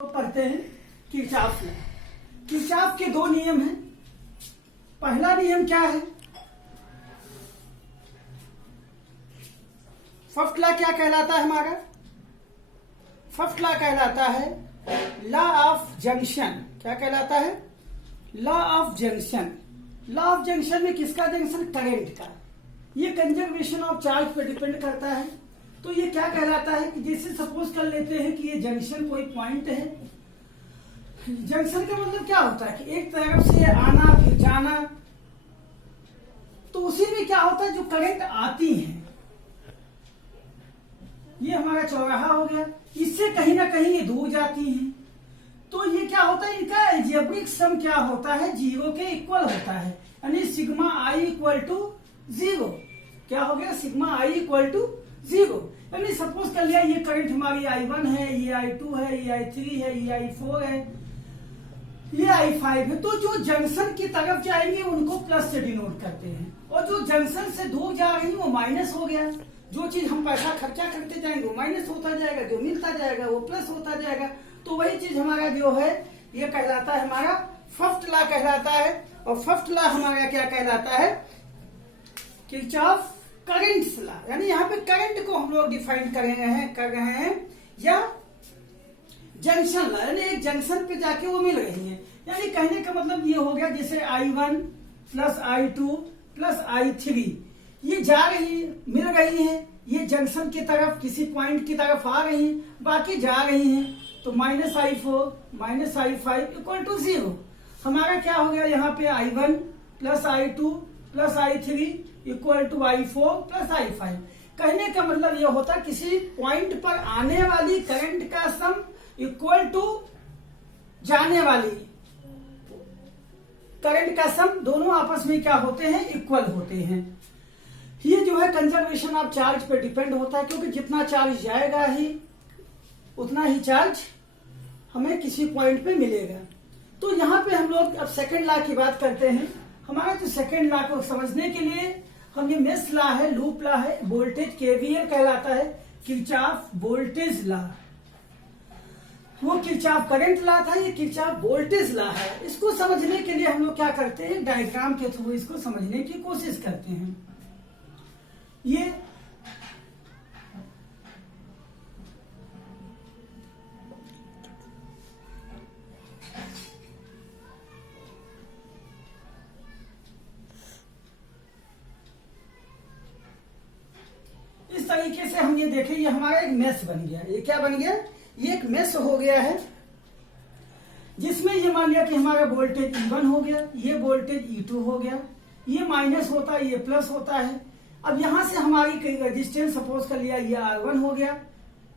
तो पढ़ते हैं किरचॉफ लॉ। किरचॉफ के दो नियम हैं। पहला नियम क्या है? फर्स्ट लॉ क्या कहलाता है हमारा? फर्स्ट लॉ कहलाता है लॉ ऑफ जंक्शन। क्या कहलाता है? Law of junction. Law of junction में किसका जंक्शन? करंट का। ये कंजर्वेशन ऑफ चार्ज पर डिपेंड करता है। तो ये क्या कहलाता है कि जैसे सपोज कर लेते हैं कि ये जंक्शन कोई पॉइंट है। जंक्शन का मतलब क्या होता है कि एक तरफ से आना फिर जाना। तो उसी में क्या होता है, जो करंट आती है, ये हमारा चौराहा हो गया, इससे कहीं ना कहीं ये दूर जाती हैं। तो ये क्या होता है, इनका अलजेब्रिक सम क्या होता है? जीरो के इक्वल होता है। यानी sigma I equal to zero. क्या हो गया? Sigma I equal to zero. यानी सपोज कर लिया ये करंट हमारी I1 है, ये I2 है, ये I3 है, ये I4 है, ये I5 है। तो जो जंक्शन की तरफ जाएंगे उनको प्लस से डिनोट करते हैं, और जो जंक्शन से दूर जा रही है वो माइनस हो गया। जो चीज हम पैसा खर्चा करते जाएंगे वो माइनस होता जाएगा, जो मिलता जाएगा वो प्लस होता जाएगा। तो वही चीज हमारा जो है ये कहलाता है हमारा फर्स्ट लॉ कहलाता है। और फर्स्ट लॉ हमारा क्या कहलाता है? Kirchhoff current law. यानी यहाँ पे करंट को हम लोग डिफाइन कर रहे हैं या जंक्शन लॉ, यानी एक जंक्शन पे जाके वो मिल रही है। यानी कहने का मतलब ये हो गया जैसे I1 plus I2 plus I3 ये जा रही मिल रही है, ये जंक्शन की तरफ किसी पॉइंट की तरफ आ रही है, बाकी जा रही हैं। तो minus I4 minus I5 equal to zero. हमारा क्या हो गया यहाँ पे? I1 plus I2 plus I3 equal to I4 plus I5। कहने का मतलब यह होता है किसी पॉइंट पर आने वाली करंट का सम इक्वल टू जाने वाली करंट का सम, दोनों आपस में क्या होते हैं? इक्वल होते हैं। ये जो है कंजर्वेशन ऑफ चार्ज पे डिपेंड होता है, क्योंकि जितना चार्ज जाएगा ही उतना ही चार्ज हमें किसी पॉइंट पे मिलेगा। तो यहाँ पे हम लोग अब सेकेंड लॉ की बात करते हैं। हमारा जो सेकेंड लॉ को समझने के लिए हम ये मेश लॉ है, लूप लॉ है, वोल्टेज केवीएल कहलाता है, किरचॉफ वोल्टेज लॉ। वो किरचॉफ करंट लॉ था, ये किरचॉफ वोल्टेज लॉ है। इसको समझने के लिए हम लोग क्या करते हैं? डायग्राम के थ्रू इसको समझने की कोशिश करते हैं। ये इस तरीके से हम ये देखें, ये हमारा एक मेश बन गया। ये क्या बन गया? ये एक मेश हो गया है, जिसमें ये मान लिया कि हमारा वोल्टेज E1 हो गया, ये वोल्टेज E2 हो गया, ये माइनस होता है, ये प्लस होता है। अब यहां से हमारी रेजिस्टेंस सपोज कर लिया, ये R1 हो गया,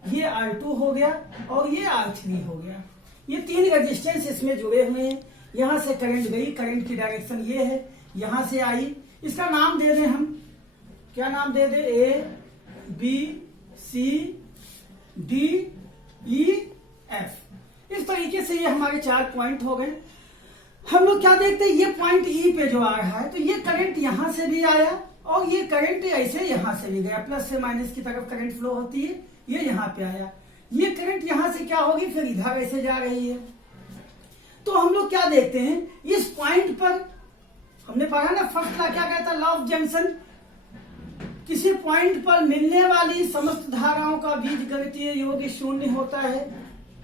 ये R2 हो गया और ये R3 हो गया। ये तीन रेजिस्टेंस इसमें जुड़े हुए हैं। यहां से करंट गई, करंट की डायरेक्शन ये है, यहां से आई। इसका नाम दे दें हम, क्या नाम दे दे? A B C D E F। इस तरीके से ये हमारे चार पॉइंट हो गए। हम लोग क्या देखते हैं? ये पॉइंट E पे जो आ रहा है, तो ये करंट यहां से भी आया और ये करंट ऐसे यहां से भी गया। प्लस से माइनस की तरफ करंट फ्लो होती है, ये यहां पे आया। ये करंट यहां से क्या होगी? फिर इधर ऐसे जा रही है। तो हम लोग क्या देखते हैं? इस पॉइंट पर हमने पढ़ा ना फर्स्ट लॉ क्या कहता है? Law of junction. किसी पॉइंट पर मिलने वाली समस्त धाराओं का बीजगणितीय योग शून्य होता है।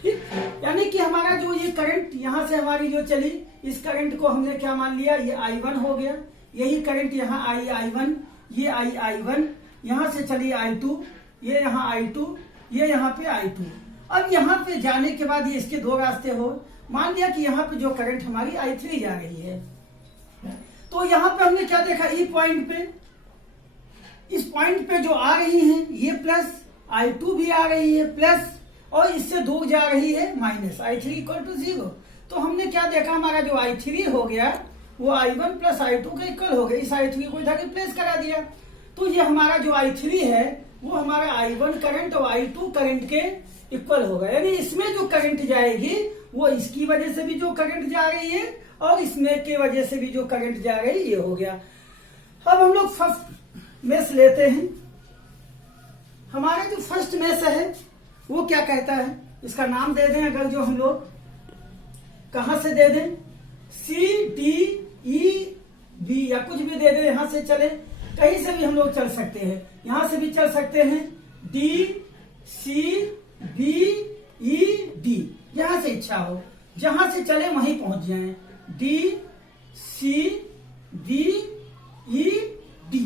ठीक, यानी कि हमारा जो ये करंट यहां से हमारी जो चली, इस करंट को हमने क्या मान लिया? ये I1 हो गया। यही करंट यहाँ आई I1, ये आई I1, यहां से चली I2, ये यहाँ I2, ये यहाँ पे I2। अब यहाँ पे जाने के बाद ये इसके दो रास्ते हो। मान लिया कि यहाँ पे जो करंट हमारी I3 जा रही है, तो यहाँ पे हमने क्या देखा? ई पॉइंट पे, इस पॉइंट पे जो आ रही है ये प्लस, I2 भी आ रही है प्लस, और इससे दूर जा रही है minus, I3 equal to zero. तो हमने क्या देखा? हमारा जो I3 हो गया वो I1 प्लस I2 के इक्वल हो गया। इस I3 को इधर रिप्लेस करा दिया, तो ये हमारा जो I3 है वो हमारा I1 करंट और I2 करंट के इक्वल होगा। यानी इसमें जो करंट जाएगी वो इसकी वजह से भी जो करंट जा रही है और इसमें के वजह से भी जो करंट जा रही है, ये हो गया। अब हम लोग फर्स्ट मेश लेते हैं। हमारा जो फर्स्ट मेश है वो क्या कहता है? इसका नाम दे दें, अगर जो हम लोग कहां से दे दें, सी डी ई बी या कुछ भी दे दें, यहां से चले, कहीं से भी हम लोग चल सकते हैं, यहां से भी चल सकते हैं, D C B E D, यहां से इच्छा हो, जहां से चले वहीं पहुंच जाएं, D C B E D,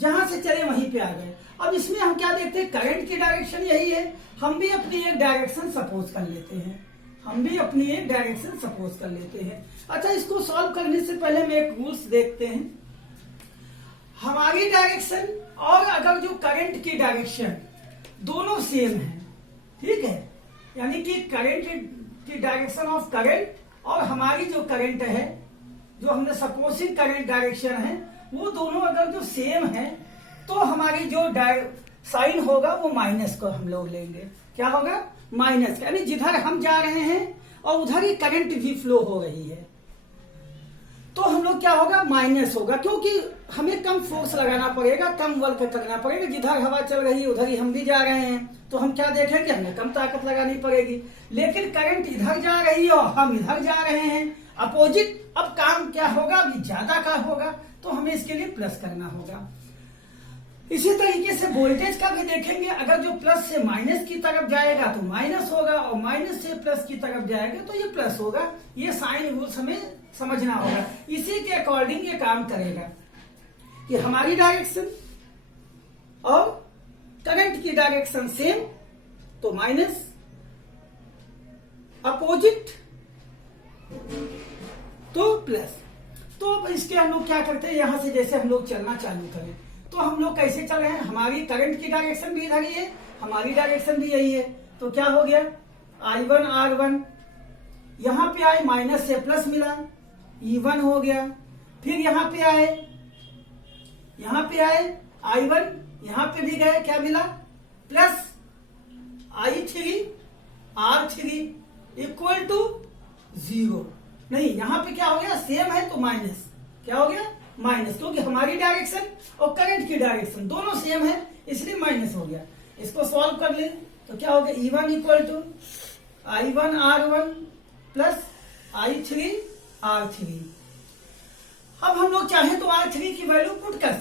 जहां से चले वहीं पे आ गए। अब इसमें हम क्या देखते हैं, करंट की डायरेक्शन यही है, हम भी अपनी एक डायरेक्शन सपोज कर लेते हैं, हम भी अपनी एक डायरेक्शन सपोज कर लेते हैं। अच्छा, इसको सॉल्व करने से पहले हम एक रूल्स देखते हैं। हमारी डायरेक्शन और अगर जो करंट की डायरेक्शन दोनों सेम है, ठीक है, यानी कि करंट की डायरेक्शन ऑफ करंट और हमारी जो करंट है, जो हमने सपोजिंग करंट डायरेक्शन है, वो दोनों अगर जो सेम है तो हमारी जो साइन होगा वो माइनस को हम लोग लेंगे। क्या होगा, माइनस, यानी जिधर हम जा रहे हैं और उधर ही करंट भी फ्लो हो रही है, तो हम लोग क्या होगा, माइनस होगा, क्योंकि हमें कम फोर्स लगाना पड़ेगा, कम वर्क करना पड़ेगा। जिधर हवा चल रही है उधर ही हम भी जा रहे हैं, तो हम क्या देखेंगे, हमें कम ताकत लगानी पड़ेगी। लेकिन करंट इधर जा रही है और हम इधर जा रहे हैं, अपोजिट, अब काम क्या होगा, अभी ज्यादा का होगा, तो हमें इसके लिए प्लस करना होगा। इसी तरीके से वोल्टेज का भी देखेंगे, अगर जो प्लस से माइनस की तरफ जाएगा तो माइनस होगा, और माइनस से प्लस की तरफ जाएगा तो ये प्लस होगा। ये साइन रूल्स हमें समझना होगा, इसी के अकॉर्डिंग ये काम करेगा कि हमारी डायरेक्शन और करंट की डायरेक्शन सेम तो माइनस, अपोजिट तो प्लस। तो इसके हम लोग क्या करते हैं, यहां से जैसे हम लोग चलना चालू करें, तो हम लोग कैसे चल रहे हैं, हमारी करंट की डायरेक्शन भी इधर ही है, हमारी डायरेक्शन भी यही है, तो क्या हो गया, I1 R1, यहां पे आए माइनस से प्लस मिला, E1 हो गया। फिर यहां पे आए I1, यहां पे भी गए, क्या मिला, plus I3 R3 equal to 0। नहीं, यहां पे क्या हो गया, सेम है तो माइनस, क्या हो गया, माइनस, क्योंकि हमारी डायरेक्शन और करंट की डायरेक्शन दोनों सेम है, इसलिए माइनस हो गया। इसको सॉल्व कर ले तो क्या हो गया, E1 equal to I1 R1 plus I3 R3। अब हम लोग चाहें तो R3 की वैल्यू पुट कर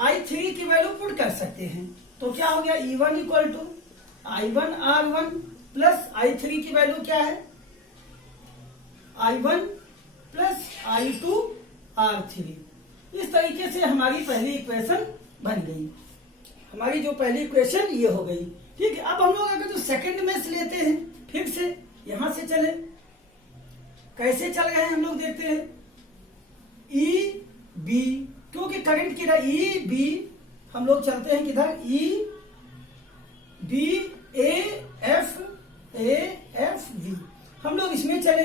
I3 की वैल्यू पुट कर सकते हैं, तो क्या हो गया, E1 equal to I1 R1 plus I3 की वैल्यू क्या है, I1 प्लस I2 R3। इस तरीके से हमारी पहली इक्वेशन बन गई, हमारी जो पहली इक्वेशन ये हो गई, ठीक है। अब हम लोग अगर जो सेकंड मेष लेते हैं, फिर से यहां से चले, कैसे चल रहे हैं हम लोग देखते हैं, ई बी, क्योंकि करंट की ई बी हम लोग चलते हैं किधर, ई बी एफ बी, हम लोग इसमें चले,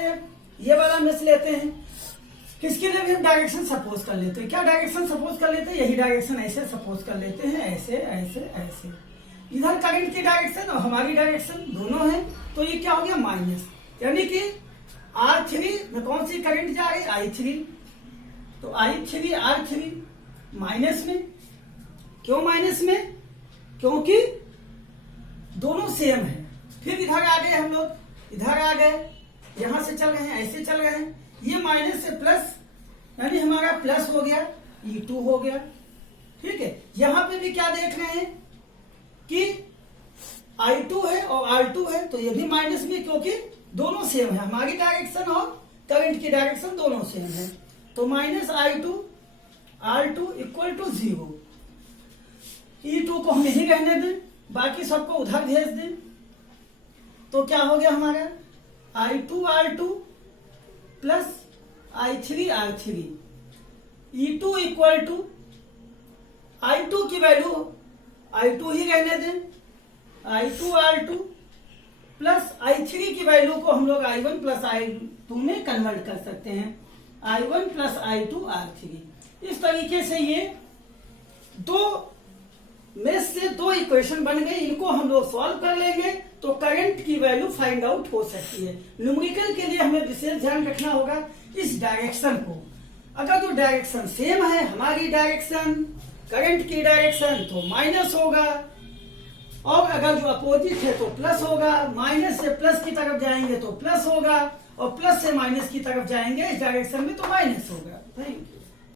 ये वाला मेष लेते हैं, किसके लिए भी हम डायरेक्शन सपोज कर लेते हैं, क्या डायरेक्शन सपोज कर लेते हैं, यही डायरेक्शन ऐसे सपोज कर लेते हैं, ऐसे ऐसे ऐसे, इधर करंट की डायरेक्शन और हमारी डायरेक्शन दोनों है, तो ये क्या हो गया, माइनस, यानी कि R3 में कौन सी करंट जा रही है, I3, तो I3 R3 माइनस में, क्यों माइनस में, क्योंकि दोनों सेम है। फिर इधर आ गए हम लोग, इधर आ गए, यहां से चल रहे हैं, ऐसे चल रहे हैं, ये माइनस से प्लस, यानी हमारा प्लस हो गया, E2 हो गया, ठीक है। यहां पे भी क्या देख रहे हैं कि I2 है और R2 है, तो ये भी माइनस में, क्योंकि दोनों सेम है, हमारी डायरेक्शन और करंट की डायरेक्शन दोनों सेम है, तो minus I2 R2 equal to 0। E2 को हम यही रहने दें, बाकी सबको उधर भेज दें, तो क्या हो गया हमारा, I2 R2 plus I3 R3, E2 equal to I2 की वैल्यू I2 ही रहने दें, I2 R2 प्लस I3 की वैल्यू को हम लोग I1 प्लस I2 में कन्वर्ट कर सकते हैं, I1 प्लस I2 R3। इस तरीके से ये दो मेष से दो इक्वेशन बन गई, इनको हम लोग सॉल्व कर लेंगे तो करंट की वैल्यू फाइंड आउट हो सकती है। न्यूमेरिकल के लिए हमें विशेष ध्यान रखना होगा इस डायरेक्शन को, अगर जो डायरेक्शन सेम है, हमारी डायरेक्शन करंट की डायरेक्शन, तो माइनस होगा, और अगर जो अपोजिट है तो प्लस होगा, माइनस से प्लस की तरफ जाएंगे तो प्लस होगा, और प्लस से माइनस की तरफ जाएंगे इस डायरेक्शन में तो माइनस होगा। Thank you.